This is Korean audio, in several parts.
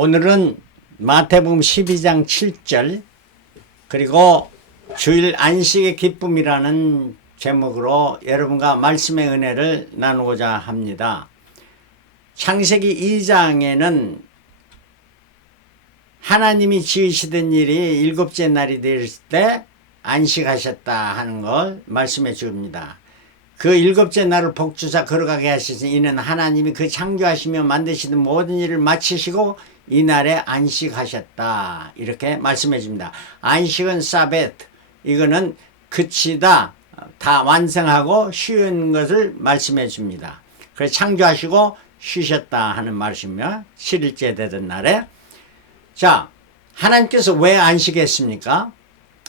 오늘은 마태복음 12장 7절 그리고 주일 안식의 기쁨이라는 제목으로 여러분과 말씀의 은혜를 나누고자 합니다. 창세기 2장에는 하나님이 지으시던 일이 일곱째 날이 되었을 때 안식하셨다 하는 걸 말씀해 줍니다. 그 일곱째 날을 복주사 걸어가게 하시니 이는 하나님이 그 창조하시며 만드시는 모든 일을 마치시고 이날에 안식하셨다 이렇게 말씀해 줍니다. 안식은 사베트, 이거는 그치다, 다 완성하고 쉬운 것을 말씀해 줍니다. 그래서 창조하시고 쉬셨다 하는 말씀이며 7일째 되던 날에, 자, 하나님께서 왜 안식했습니까?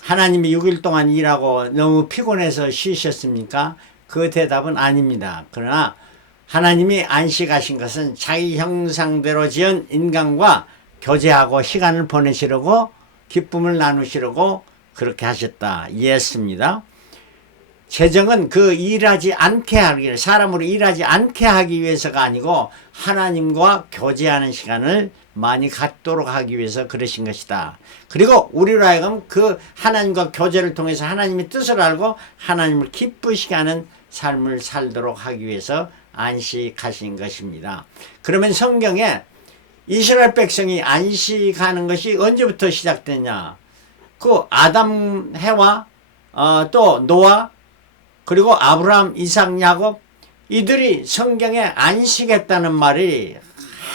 하나님이 6일 동안 일하고 너무 피곤해서 쉬셨습니까? 그 대답은 아닙니다. 그러나 하나님이 안식하신 것은 자기 형상대로 지은 인간과 교제하고 시간을 보내시려고, 기쁨을 나누시려고 그렇게 하셨다 이해했습니다. 재정은 그 일하지 않게 하기, 사람으로 일하지 않게 하기 위해서가 아니고 하나님과 교제하는 시간을 많이 갖도록 하기 위해서 그러신 것이다. 그리고 우리로 하여금 그 하나님과 교제를 통해서 하나님의 뜻을 알고 하나님을 기쁘시게 하는 삶을 살도록 하기 위해서 안식하신 것입니다. 그러면 성경에 이스라엘 백성이 안식하는 것이 언제부터 시작됐냐? 그 아담, 해와, 또 노아, 그리고 아브라함, 이삭, 야곱, 이들이 성경에 안식했다는 말이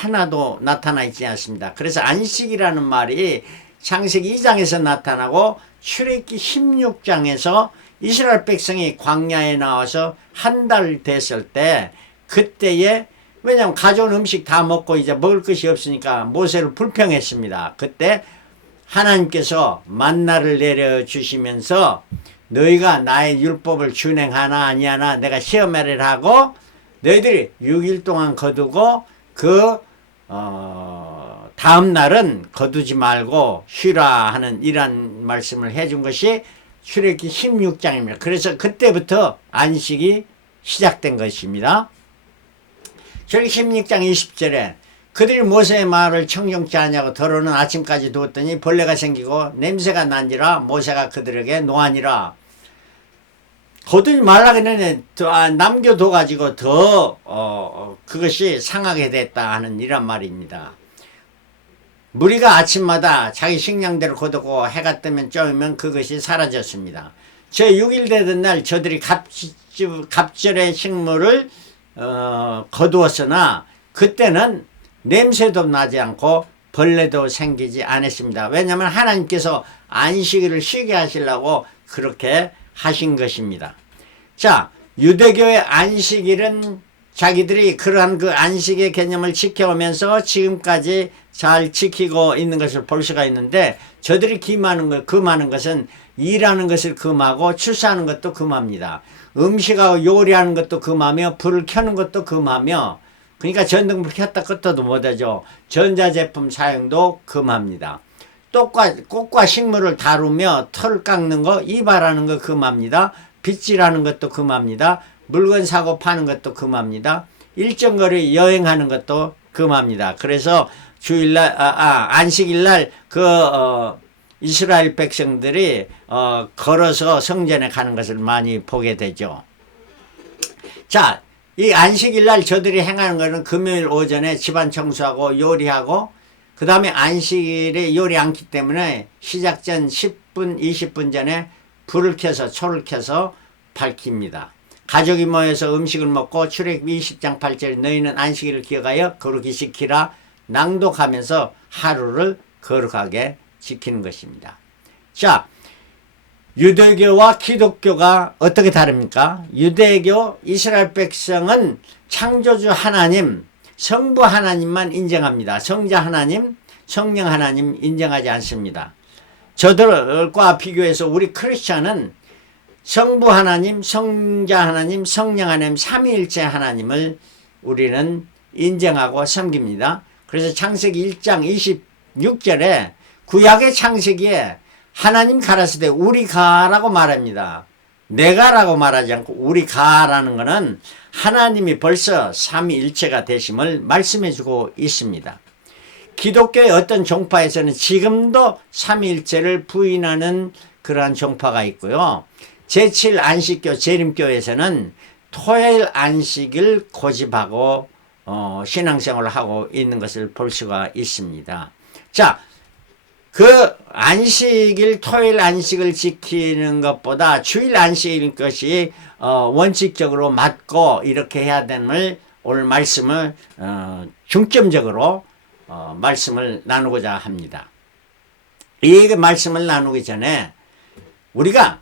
하나도 나타나 있지 않습니다. 그래서 안식이라는 말이 창세기 2장에서 나타나고 출애굽기 16장에서 이스라엘 백성이 광야에 나와서 한 달 됐을 때, 그때에, 왜냐하면 가져온 음식 다 먹고 이제 먹을 것이 없으니까 모세를 불평했습니다. 그때 하나님께서 만나를 내려주시면서 너희가 나의 율법을 준행하나 아니하나 내가 시험하리라 하고 너희들이 6일 동안 거두고 그 다음 날은 거두지 말고 쉬라 하는 이런 말씀을 해준 것이 출애굽기 16장입니다. 그래서 그때부터 안식이 시작된 것입니다. 출애굽기 16장 20절에 그들이 모세의 말을 청종치 아니하고 더러는 아침까지 두었더니 벌레가 생기고 냄새가 난지라 모세가 그들에게 노하니라. 거두지 말라기는 남겨둬 가지고 더 그것이 상하게 됐다 하는 이런 말입니다. 무리가 아침마다 자기 식량대로 거두고 해가 뜨면 쪄면 그것이 사라졌습니다. 저 6일 되던 날 저들이 갑절의 식물을 거두었으나 그때는 냄새도 나지 않고 벌레도 생기지 않았습니다. 왜냐하면 하나님께서 안식일을 쉬게 하시려고 그렇게 하신 것입니다. 자, 유대교의 안식일은 자기들이 그러한 그 안식의 개념을 지켜오면서 지금까지 잘 지키고 있는 것을 볼 수가 있는데, 저들이 금하는 것은 일하는 것을 금하고 출사하는 것도 금합니다. 음식하고 요리하는 것도 금하며 불을 켜는 것도 금하며, 그러니까 전등불 켰다 껐다도 못하죠. 전자제품 사용도 금합니다. 꽃과 식물을 다루며 털 깎는 거, 이발하는 거 금합니다. 빗질하는 것도 금합니다. 물건 사고 파는 것도 금합니다. 일정 거리 여행하는 것도 금합니다. 그래서 주일날, 안식일날 이스라엘 백성들이 걸어서 성전에 가는 것을 많이 보게 되죠. 자, 이 안식일날 저들이 행하는 것은 금요일 오전에 집안 청소하고 요리하고, 그 다음에 안식일에 요리 않기 때문에 시작 전 10분, 20분 전에 불을 켜서, 초를 켜서 밝힙니다. 가족이 모여서 음식을 먹고 출애굽기 20장 8절 너희는 안식일을 기억하여 거룩히 지키라 낭독하면서 하루를 거룩하게 지키는 것입니다. 자, 유대교와 기독교가 어떻게 다릅니까? 유대교, 이스라엘 백성은 창조주 하나님, 성부 하나님만 인정합니다. 성자 하나님, 성령 하나님 인정하지 않습니다. 저들과 비교해서 우리 크리스천은 성부 하나님, 성자 하나님, 성령 하나님, 삼위일체 하나님을 우리는 인정하고 섬깁니다. 그래서 창세기 1장 26절에 구약의 창세기에 하나님 가라사대 우리 가라고 말합니다. 내가라고 말하지 않고 우리 가라는 것은 하나님이 벌써 삼위일체가 되심을 말씀해 주고 있습니다. 기독교의 어떤 종파에서는 지금도 삼위일체를 부인하는 그러한 종파가 있고요. 제7 안식교 재림교에서는 토요일 안식을 고집하고 신앙생활을 하고 있는 것을 볼 수가 있습니다. 자, 그 안식일 토요일 안식을 지키는 것보다 주일 안식일 것이 원칙적으로 맞고 이렇게 해야 됨을 오늘 말씀을 중점적으로 말씀을 나누고자 합니다. 이 말씀을 나누기 전에 우리가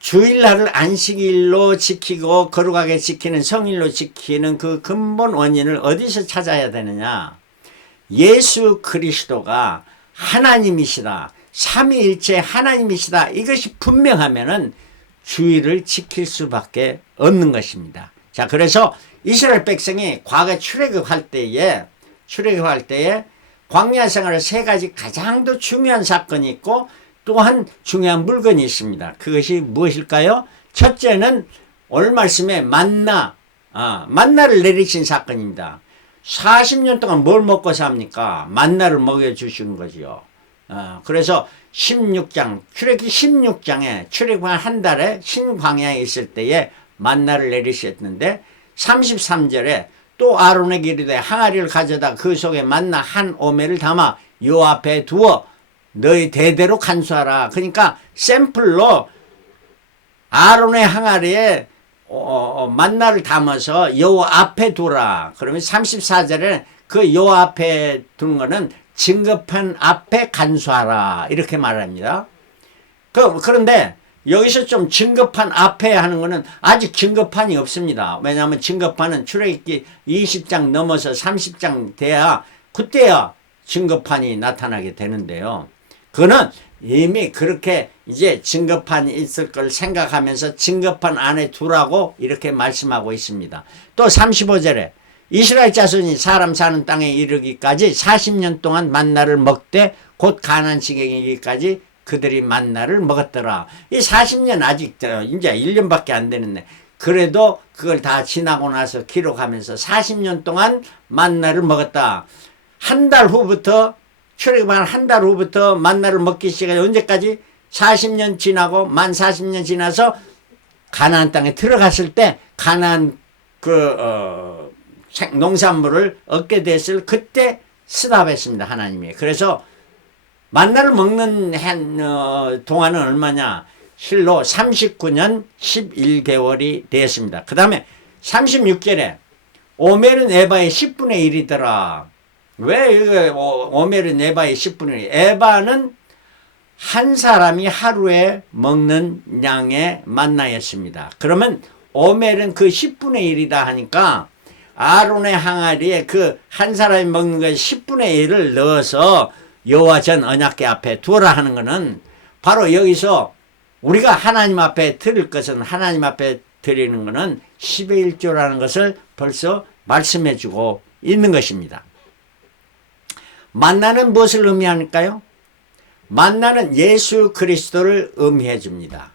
주일날을 안식일로 지키고 거룩하게 지키는 성일로 지키는 그 근본 원인을 어디서 찾아야 되느냐? 예수 그리스도가 하나님이시다. 삼위일체 하나님이시다. 이것이 분명하면은 주일을 지킬 수밖에 없는 것입니다. 자, 그래서 이스라엘 백성이 과거 출애굽할 때에 광야 생활의 세 가지 가장 더 중요한 사건이 있고 또한 중요한 물건이 있습니다. 그것이 무엇일까요? 첫째는 오늘 말씀에 만나를 내리신 사건입니다. 40년 동안 뭘 먹고 삽니까? 만나를 먹여주시는 거지요. 그래서 16장, 출애굽기 16장에 출애굽한 한 달에 신광야에 있을 때에 만나를 내리셨는데 33절에 또 아론에게 이르되 항아리를 가져다 그 속에 만나 한 오매를 담아 요 앞에 두어 너희 대대로 간수하라. 그러니까 샘플로 아론의 항아리에 만나를 담아서 요 앞에 두라. 그러면 34절에 그 요 앞에 두는 거는 증거판 앞에 간수하라. 이렇게 말합니다. 그런데 여기서 좀 증거판 앞에 하는 거는 아직 증거판이 없습니다. 왜냐하면 증거판은 출애굽기 20장 넘어서 30장 돼야 그때야 증거판이 나타나게 되는데요. 그거는 이미 그렇게 이제 증거판이 있을 걸 생각하면서 증거판 안에 두라고 이렇게 말씀하고 있습니다. 또 35절에 이스라엘 자손이 사람 사는 땅에 이르기까지 40년 동안 만나를 먹되 곧 가나안 지경이기까지 그들이 만나를 먹었더라. 이 40년 아직 이제 1년밖에 안 되는데 그래도 그걸 다 지나고 나서 기록하면서 40년 동안 만나를 먹었다. 한 달 후부터 출애굽한 한 달 후부터 만나를 먹기 시작해 언제까지? 40년 지나고 만 40년 지나서 가나안 땅에 들어갔을 때 가나안 농산물을 얻게 됐을 그때 스탑했습니다. 하나님이. 그래서 만나를 먹는 동안은 얼마냐? 실로 39년 11개월이 되었습니다. 그 다음에 36절에 오멜은 에바의 10분의 1이더라. 왜 오멜은 에바의 10분의 1? 에바는 한 사람이 하루에 먹는 양의 만나였습니다. 그러면 오멜은 그 10분의 1이다 하니까 아론의 항아리에 그 한 사람이 먹는 것 10분의 1을 넣어서 여호와 전 언약궤 앞에 두어라 하는 것은 바로 여기서 우리가 하나님 앞에 드릴 것은 하나님 앞에 드리는 것은 10의 1조라는 것을 벌써 말씀해 주고 있는 것입니다. 만나는 무엇을 의미할까요? 만나는 예수 그리스도를 의미해 줍니다.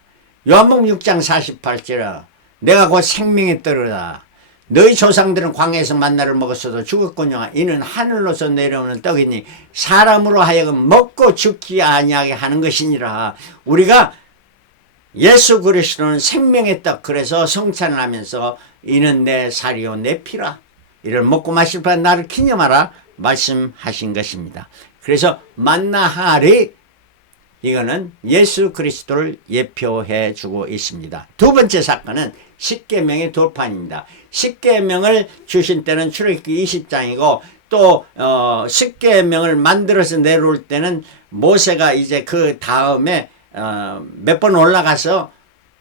요한복음 6장 48절에 내가 곧 생명의 떡이라 너희 조상들은 광야에서 만나를 먹었어도 죽었거니와 이는 하늘로서 내려오는 떡이니 사람으로 하여금 먹고 죽지 아니하게 하는 것이니라. 우리가 예수 그리스도는 생명의 떡, 그래서 성찬을 하면서 이는 내 살이요 내 피라, 이를 먹고 마실 바 나를 기념하라 말씀하신 것입니다. 그래서 만나 항아리, 이거는 예수 그리스도를 예표해 주고 있습니다. 두 번째 사건은 십계명의 돌판입니다. 십계명을 주신 때는 출애굽기 20장이고 또 십계명을 만들어서 내려올 때는 모세가 이제 그 다음에 몇 번 올라가서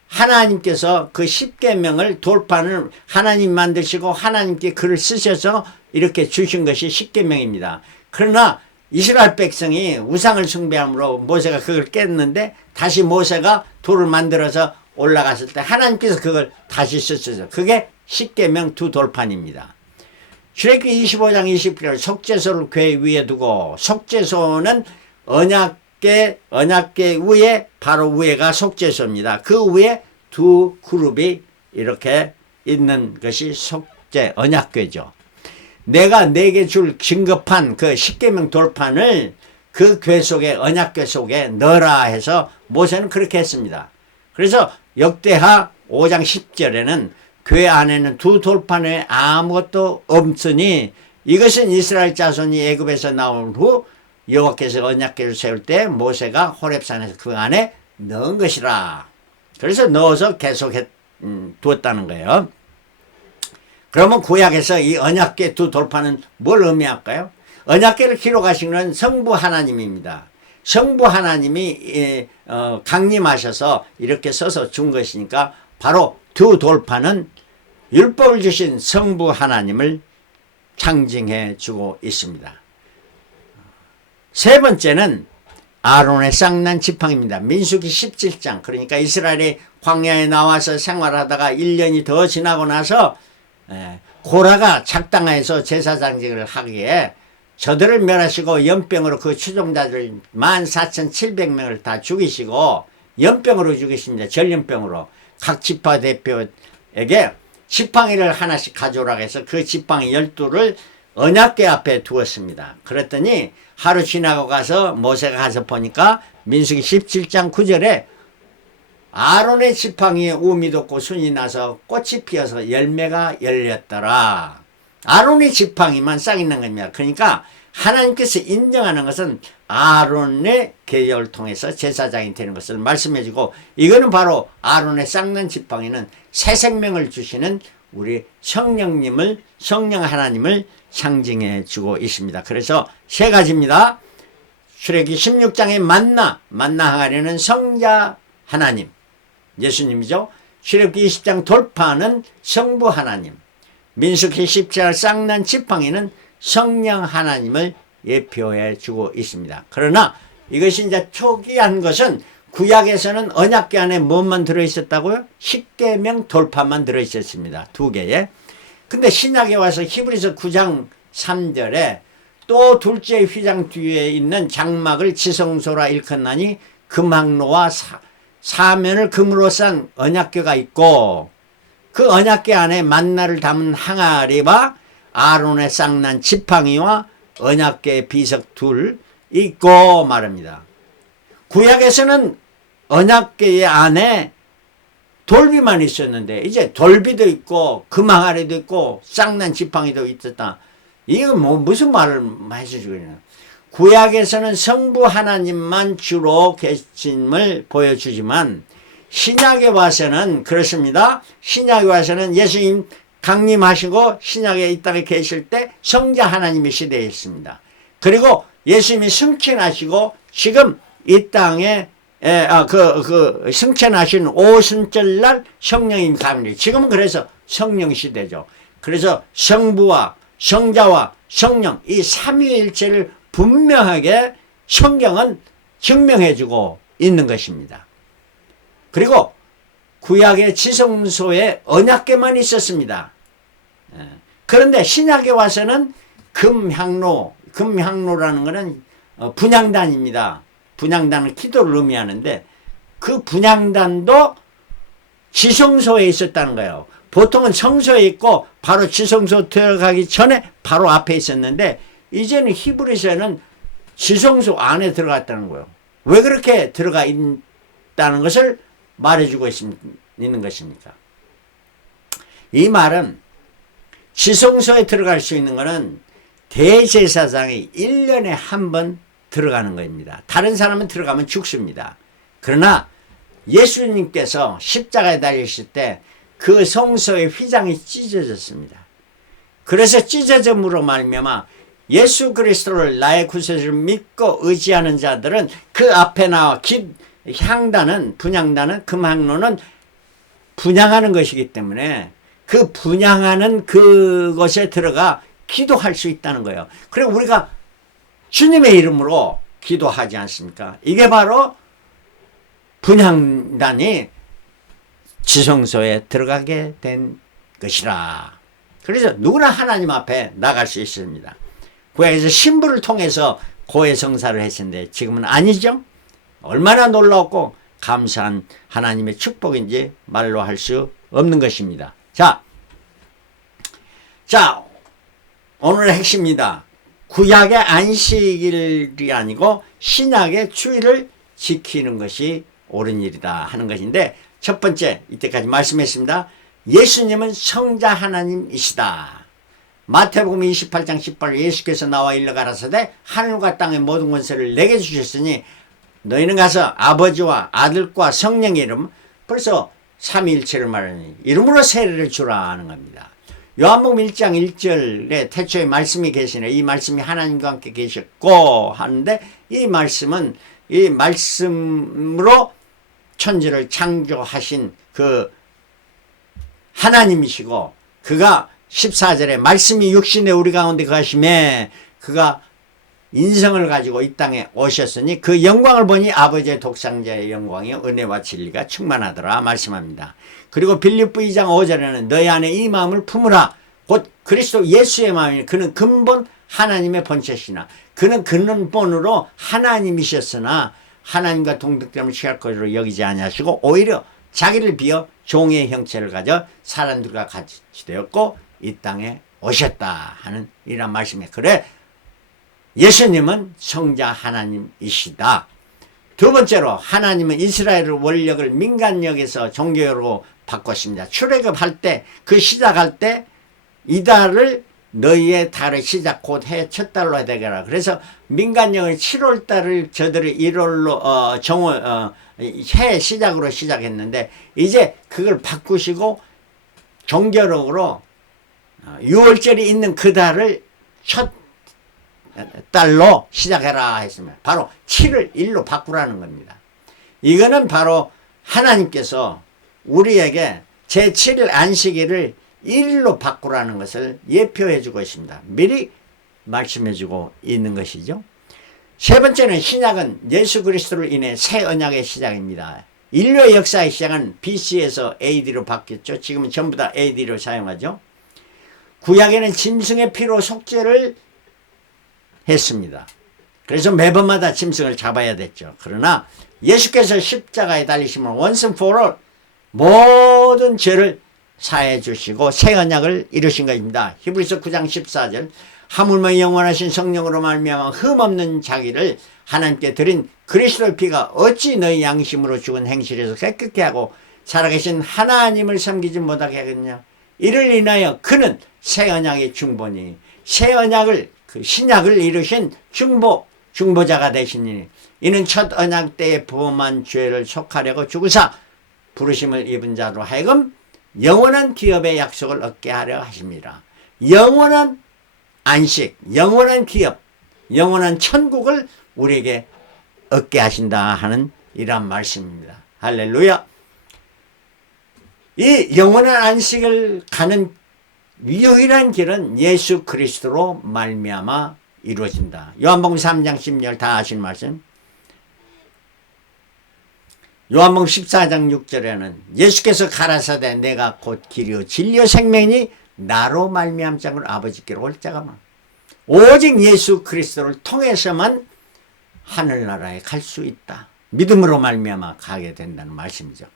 하나님께서 그 십계명을 돌판을 하나님 만드시고 하나님께 글을 쓰셔서 이렇게 주신 것이 십계명입니다. 그러나 이스라엘 백성이 우상을 숭배함으로 모세가 그걸 깼는데 다시 모세가 돌을 만들어서 올라갔을 때 하나님께서 그걸 다시 쓰셔서 그게 십계명 두 돌판입니다. 출애굽기 25장 20절 속죄소를 궤 위에 두고, 속죄소는 언약궤 위에 바로 위에가 속죄소입니다. 그 위에 두 그룹이 이렇게 있는 것이 속죄 언약궤죠. 내가 내게 줄 긴급한 그 십계명 돌판을 그 궤 속에, 언약궤 속에 넣어라 해서 모세는 그렇게 했습니다. 그래서 역대하 5장 10절에는 궤 안에는 두 돌판에 아무것도 없으니 이것은 이스라엘 자손이 애굽에서 나온 후 여호와께서 언약궤를 세울 때 모세가 호렙산에서 그 안에 넣은 것이라. 그래서 넣어서 계속 두었다는 거예요. 그러면 구약에서 이 언약궤 두 돌판은 뭘 의미할까요? 언약궤를 기록하신 건 성부 하나님입니다. 성부 하나님이 강림하셔서 이렇게 써서 준 것이니까 바로 두 돌판은 율법을 주신 성부 하나님을 상징해 주고 있습니다. 세 번째는 아론의 쌍난 지팡이입니다. 민수기 17장, 그러니까 이스라엘이 광야에 나와서 생활하다가 1년이 더 지나고 나서 고라가 작당하여서 제사장직을 하기에 저들을 멸하시고 연병으로 그 추종자들 14,700명을 다 죽이시고 연병으로 죽이십니다. 전염병으로. 각 지파 대표에게 지팡이를 하나씩 가져오라고 해서 그 지팡이 12를 언약궤 앞에 두었습니다. 그랬더니 하루 지나고 가서 모세가 가서 보니까 민수기 17장 9절에 아론의 지팡이에 우미 돋고 순이 나서 꽃이 피어서 열매가 열렸더라. 아론의 지팡이만 싹 있는 겁니다. 그러니까 하나님께서 인정하는 것은 아론의 계열을 통해서 제사장이 되는 것을 말씀해 주고, 이거는 바로 아론의 쌍난 지팡이는 새 생명을 주시는 우리 성령 하나님을 상징해 주고 있습니다. 그래서 세 가지입니다. 출애굽기 16장의 만나 항아리는 성자 하나님, 예수님이죠. 출애굽기 20장 돌파는 성부 하나님, 민수기 10장 쌍난 지팡이는 성령 하나님을 예표해 주고 있습니다. 그러나 이것이 이제 초기한 것은 구약에서는 언약궤 안에 뭐만 들어있었다고요? 십계명 돌판만 들어있었습니다. 2개에. 근데 신약에 와서 히브리서 9장 3절에 또 둘째 휘장 뒤에 있는 장막을 지성소라 일컫나니 금항로와 사면을 금으로 싼 언약궤가 있고, 그 언약궤 안에 만나를 담은 항아리와 아론의 쌍난 지팡이와 언약궤 비석 둘 있고 말합니다. 구약에서는 언약궤 안에 돌비만 있었는데 이제 돌비도 있고 금항아리도 있고 쌍난 지팡이도 있었다. 이거 무슨 말을 해주시고 있냐. 구약에서는 성부 하나님만 주로 계심을 보여주지만 신약에 와서는 그렇습니다. 신약에 와서는 예수님 강림하시고 신약에 이 땅에 계실 때 성자 하나님의 시대에 있습니다. 그리고 예수님이 승천하시고 지금 이 땅에 승천하신 오순절날 성령님 감리, 지금은 그래서 성령 시대죠. 그래서 성부와 성자와 성령 이 삼위일체를 분명하게 성경은 증명해주고 있는 것입니다. 그리고 구약의 지성소에 언약궤만 있었습니다. 그런데 신약에 와서는 금향로라는 것은 분향단입니다. 분향단은 기도를 의미하는데 그 분향단도 지성소에 있었다는 거예요. 보통은 성소에 있고 바로 지성소 들어가기 전에 바로 앞에 있었는데 이제는 히브리서에는 지성소 안에 들어갔다는 거예요. 왜 그렇게 들어가 있다는 것을 말해주고 있는 것입니까? 이 말은 지성소에 들어갈 수 있는 것은 대제사장이 1년에 한 번 들어가는 겁니다. 다른 사람은 들어가면 죽습니다. 그러나 예수님께서 십자가에 달리실 때 그 성소의 휘장이 찢어졌습니다. 그래서 찢어짐으로 말미암아 예수 그리스도를 나의 구세주를 믿고 의지하는 자들은 그 앞에 나와 향단은 분향단은 금항로는 분향하는 것이기 때문에 그 분향하는 그것에 들어가 기도할 수 있다는 거예요. 그리고 우리가 주님의 이름으로 기도하지 않습니까? 이게 바로 분향단이 지성소에 들어가게 된 것이라. 그래서 누구나 하나님 앞에 나갈 수 있습니다. 구약에서 신부를 통해서 고해 성사를 했는데 지금은 아니죠. 얼마나 놀라웠고 감사한 하나님의 축복인지 말로 할 수 없는 것입니다. 자, 오늘의 핵심입니다. 구약의 안식일이 아니고 신약의 주일을 지키는 것이 옳은 일이다 하는 것인데, 첫 번째 이때까지 말씀했습니다. 예수님은 성자 하나님이시다. 마태복음 28장 18절 예수께서 나와 일러 가라사대 하늘과 땅의 모든 권세를 내게 주셨으니 너희는 가서 아버지와 아들과 성령의 이름, 벌써 삼위일체를 말하니 이름으로 세례를 주라 하는 겁니다. 요한복음 1장 1절에 태초에 말씀이 계시네. 이 말씀이 하나님과 함께 계셨고 하는데, 이 말씀은 이 말씀으로 천지를 창조하신 그 하나님이시고, 그가 14절에 말씀이 육신에 우리 가운데 거하심에 그가 인성을 가지고 이 땅에 오셨으니 그 영광을 보니 아버지의 독생자의 영광이 은혜와 진리가 충만하더라 말씀합니다. 그리고 빌립보 2장 5절에는 너희 안에 이 마음을 품으라. 곧 그리스도 예수의 마음이니 그는 근본 하나님의 본체시나 그는 근본으로 하나님이셨으나 하나님과 동등됨을 취할 것으로 여기지 아니하시고 오히려 자기를 비어 종의 형체를 가져 사람들과 같이 되었고 이 땅에 오셨다 하는 이런 말씀이에요. 그래, 예수님은 성자 하나님이시다. 두 번째로 하나님은 이스라엘의 원력을 민간력에서 종교로 바꿨습니다. 출애굽할 때, 그 시작할 때 이달을 너희의 달의 시작 곧 해 첫 달로 되게라. 그래서 민간력을 7월 달을 저들이 1월로 해 시작으로 시작했는데 이제 그걸 바꾸시고 종교력으로 6월절이 있는 그 달을 첫 달로 시작해라 했으면 바로 7을 1로 바꾸라는 겁니다. 이거는 바로 하나님께서 우리에게 제7일 안식일을 1일로 바꾸라는 것을 예표해 주고 있습니다. 미리 말씀해 주고 있는 것이죠. 세 번째는 신약은 예수 그리스도로 인해 새 언약의 시작입니다. 인류의 역사의 시작은 BC에서 AD로 바뀌었죠. 지금은 전부 다 AD로 사용하죠. 구약에는 짐승의 피로 속죄를 했습니다. 그래서 매번마다 짐승을 잡아야 됐죠. 그러나 예수께서 십자가에 달리심으로 once and for all 모든 죄를 사해 주시고 새 언약을 이루신 것입니다. 히브리서 9장 14절 하물며 영원하신 성령으로 말미암아 흠없는 자기를 하나님께 드린 그리스도의 피가 어찌 너희 양심으로 죽은 행실에서 깨끗게 하고 살아계신 하나님을 섬기지 못하게 하겠냐. 이를 인하여 그는 새 언약의 중보니 새 언약을 그 신약을 이루신 중보자가 되시니 이는 첫 언약 때에 범한 죄를 속하려고 죽으사 부르심을 입은 자로 하여금 영원한 기업의 약속을 얻게 하려 하십니다. 영원한 안식, 영원한 기업, 영원한 천국을 우리에게 얻게 하신다 하는 이러한 말씀입니다. 할렐루야. 이 영원한 안식을 가는 유일한 길은 예수 그리스도로 말미암아 이루어진다. 요한복음 3장 10절 다 아시는 말씀. 요한복음 14장 6절에는 예수께서 가라사대 내가 곧 길이요 진리요 생명이니 나로 말미암 자는 아버지께로 올 자가 많아. 오직 예수 그리스도를 통해서만 하늘나라에 갈 수 있다. 믿음으로 말미암아 가게 된다는 말씀이죠.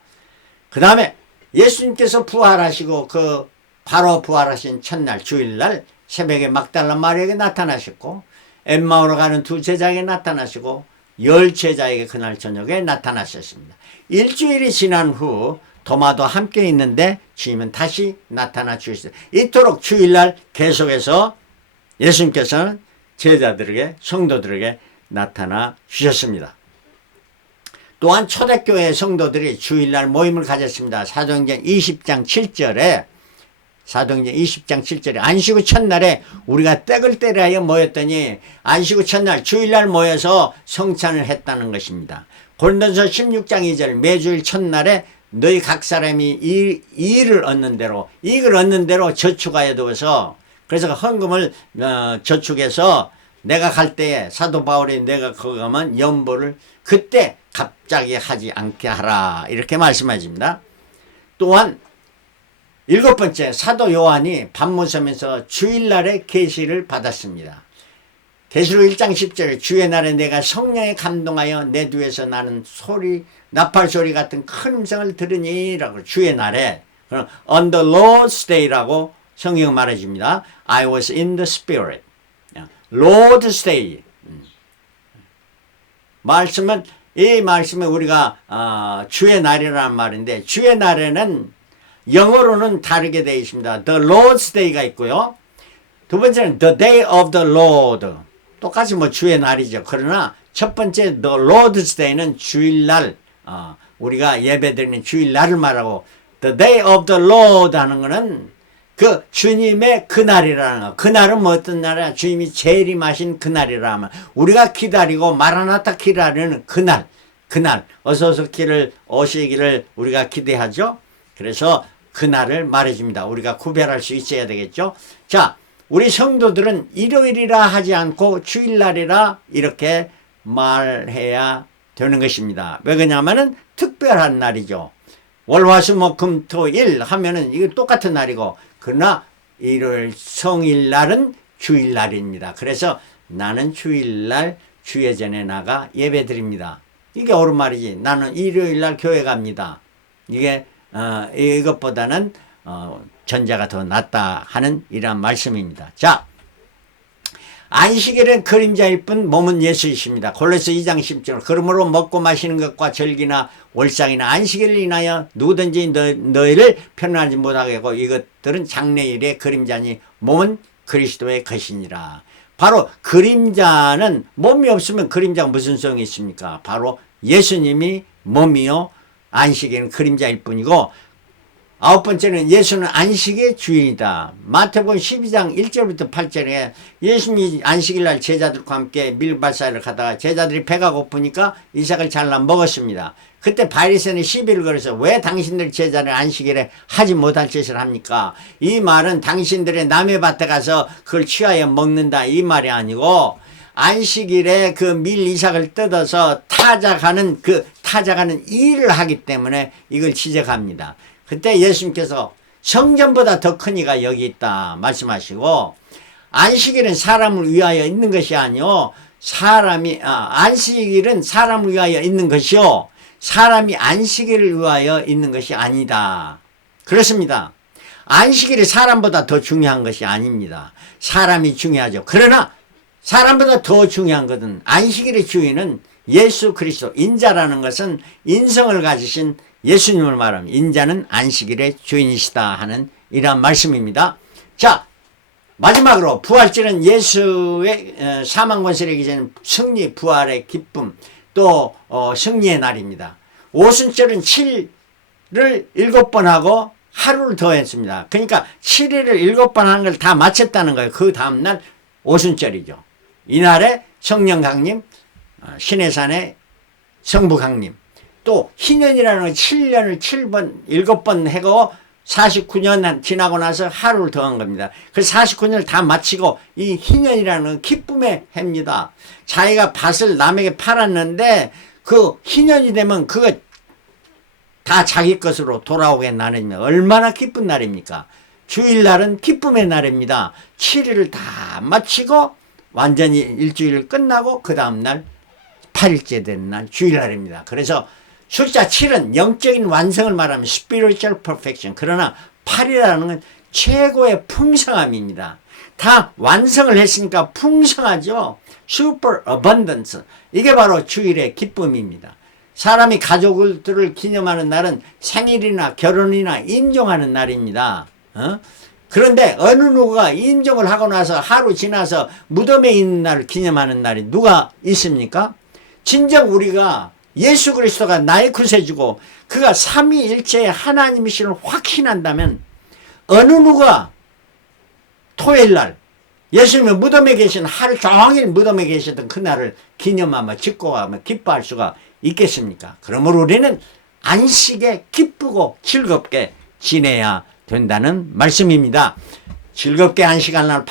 그 다음에 예수님께서 부활하시고 그 바로 부활하신 첫날 주일날 새벽에 막달라 마리아에게 나타나셨고 엠마오로 가는 두 제자에게 나타나시고 10 제자에게 그날 저녁에 나타나셨습니다. 일주일이 지난 후 도마도 함께 있는데 주님은 다시 나타나 주셨어요. 이토록 주일날 계속해서 예수님께서는 제자들에게 성도들에게 나타나 주셨습니다. 또한 초대교회 성도들이 주일날 모임을 가졌습니다. 사도행전 20장 7절에 안식 후 첫날에 우리가 떡을 떼려 모였더니 안식 후 첫날 주일날 모여서 성찬을 했다는 것입니다. 고린도서 16장 2절 매주일 첫날에 너희 각 사람이 이익을 얻는 대로 저축하여 두어서 그래서 헌금을 저축해서 내가 갈 때에 사도 바울이 내가 거기 가면 연보를 그때 갑자기 하지 않게 하라 이렇게 말씀하십니다. 또한 7번째 사도 요한이 밤모섬에서 주일날에 계시를 받았습니다. 계시록 1장 10절에 주의 날에 내가 성령에 감동하여 내 뒤에서 나는 소리 나팔 소리 같은 큰 음성을 들으니 라고 주의 날에 on the Lord's Day라고 성경 말해줍니다. I was in the spirit. Lord's Day. 이 말씀은 우리가 주의 날이라는 말인데, 주의 날에는 영어로는 다르게 되어 있습니다. The Lord's Day가 있고요. 두 번째는 The Day of the Lord. 똑같이 뭐 주의 날이죠. 그러나 첫 번째 The Lord's Day는 주일날, 우리가 예배드리는 주일날을 말하고, The Day of the Lord 하는 거는 그 주님의 그날이라는 거. 그날은 뭐 어떤 날이야? 주님이 재림하신 그날이라 하면 우리가 기다리고 마라나타 기다리는 그날 어서 오시기를 우리가 기대하죠. 그래서 그날을 말해줍니다. 우리가 구별할 수 있어야 되겠죠. 자, 우리 성도들은 일요일이라 하지 않고 주일날이라 이렇게 말해야 되는 것입니다. 왜 그러냐면은 특별한 날이죠. 월화수목금토일 하면은 이거 똑같은 날이고, 그러나 일요일 성일날은 주일날입니다. 그래서 나는 주일날 주예전에 나가 예배드립니다. 이게 옳은 말이지. 나는 일요일날 교회 갑니다. 이게 이것보다는 전자가 더 낫다 하는 이러한 말씀입니다. 자, 안식일은 그림자일 뿐 몸은 예수이십니다. 골로새 2장 10절. 그러므로 먹고 마시는 것과 절기나 월상이나 안식일을 인하여 누구든지 너희를 편안하지 못하게 하고 이것들은 장래일의 그림자니 몸은 그리스도의 것이니라. 바로 그림자는, 몸이 없으면 그림자가 무슨 소용이 있습니까? 바로 예수님이 몸이요, 안식일은 그림자일 뿐이고, 아홉 번째는 예수는 안식의 주인이다. 마태복음 12장 1절부터 8절에 예수님이 안식일날 제자들과 함께 밀밭사이를 가다가 제자들이 배가 고프니까 이삭을 잘라 먹었습니다. 그때 바리새인이 시비를 걸어서 왜 당신들 제자를 안식일에 하지 못할 짓을 합니까? 이 말은 당신들의 남의 밭에 가서 그걸 취하여 먹는다 이 말이 아니고, 안식일에 그 밀 이삭을 뜯어서 타작하는 일을 하기 때문에 이걸 지적합니다. 그때 예수님께서 성전보다 더 큰 이가 여기 있다 말씀하시고, 안식일은 사람을 위하여 있는 것이 아니요, 안식일은 사람을 위하여 있는 것이요, 사람이 안식일을 위하여 있는 것이 아니다. 그렇습니다. 안식일이 사람보다 더 중요한 것이 아닙니다. 사람이 중요하죠. 그러나 사람보다 더 중요한 것은, 안식일의 주인은 예수 그리스도, 인자라는 것은 인성을 가지신 예수님을 말합니다. 인자는 안식일의 주인이시다 하는 이러한 말씀입니다. 자, 마지막으로 부활절은 예수의 사망 권세를 이기는 승리, 부활의 기쁨, 또 승리의 날입니다. 오순절은 7을 7번 하고 하루를 더 했습니다. 그러니까 7일을 7번 하는 걸 다 마쳤다는 거예요. 그 다음날 오순절이죠. 이날에 성령 강림, 신해산의 성부 강림, 또 희년이라는 건 7년을 7번 하고 49년 지나고 나서 하루를 더한 겁니다. 그래서 49년을 다 마치고 이 희년이라는 건 기쁨의 해입니다. 자기가 밭을 남에게 팔았는데 그 희년이 되면 그거 다 자기 것으로 돌아오게 날입니다. 얼마나 기쁜 날입니까? 주일날은 기쁨의 날입니다. 7일을 다 마치고 완전히 일주일 끝나고 그 다음날 8일째 되는 날 주일날입니다. 그래서 숫자 7은 영적인 완성을 말하면 spiritual perfection. 그러나 8이라는 건 최고의 풍성함입니다. 다 완성을 했으니까 풍성하죠. super abundance. 이게 바로 주일의 기쁨입니다. 사람이 가족들을 기념하는 날은 생일이나 결혼이나 임종하는 날입니다. 그런데 어느 누가 임종을 하고 나서 하루 지나서 무덤에 있는 날을 기념하는 날이 누가 있습니까? 진정 우리가 예수 그리스도가 나의 구세주고 그가 삼위일체의 하나님이심을 확신한다면 어느 누가 토요일날 예수님이 무덤에 계신 하루 종일 무덤에 계셨던 그날을 기념하며 직고하며 기뻐할 수가 있겠습니까? 그러므로 우리는 안식에 기쁘고 즐겁게 지내야 된다는 말씀입니다. 즐겁게 안식할 날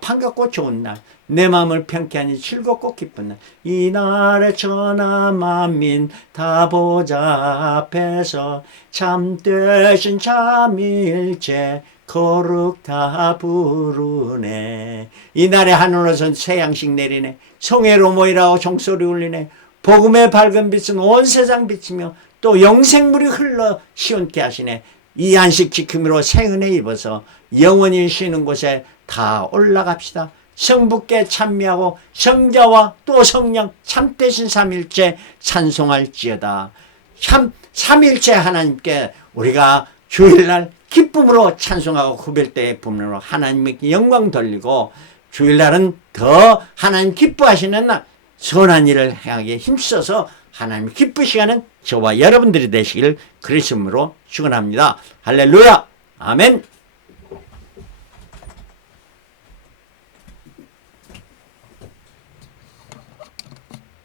반갑고 좋은 날, 내 마음을 평쾌하니 즐겁고 기쁜 날, 이날에 천하 만민 다 보좌앞에서 참되신 참일체 거룩 다 부르네. 이날에 하늘에선 새 양식 내리네. 성회로 모이라고 종소리 울리네. 복음의 밝은 빛은 온 세상 비치며 또 영생물이 흘러 시원케 하시네. 이 안식 지킴으로 새 은혜 입어서 영원히 쉬는 곳에 다 올라갑시다. 성부께 찬미하고 성자와 또 성령 참되신 삼일째 찬송할지어다. 참 삼일째 하나님께 우리가 주일날 기쁨으로 찬송하고 후별대의 부문으로 하나님께 영광 돌리고, 주일날은 더 하나님 기뻐하시는 날 선한 일을 행하기에 힘써서 하나님 기쁘시게 하는 저와 여러분들이 되시길 그리스도로 축원합니다. 할렐루야. 아멘.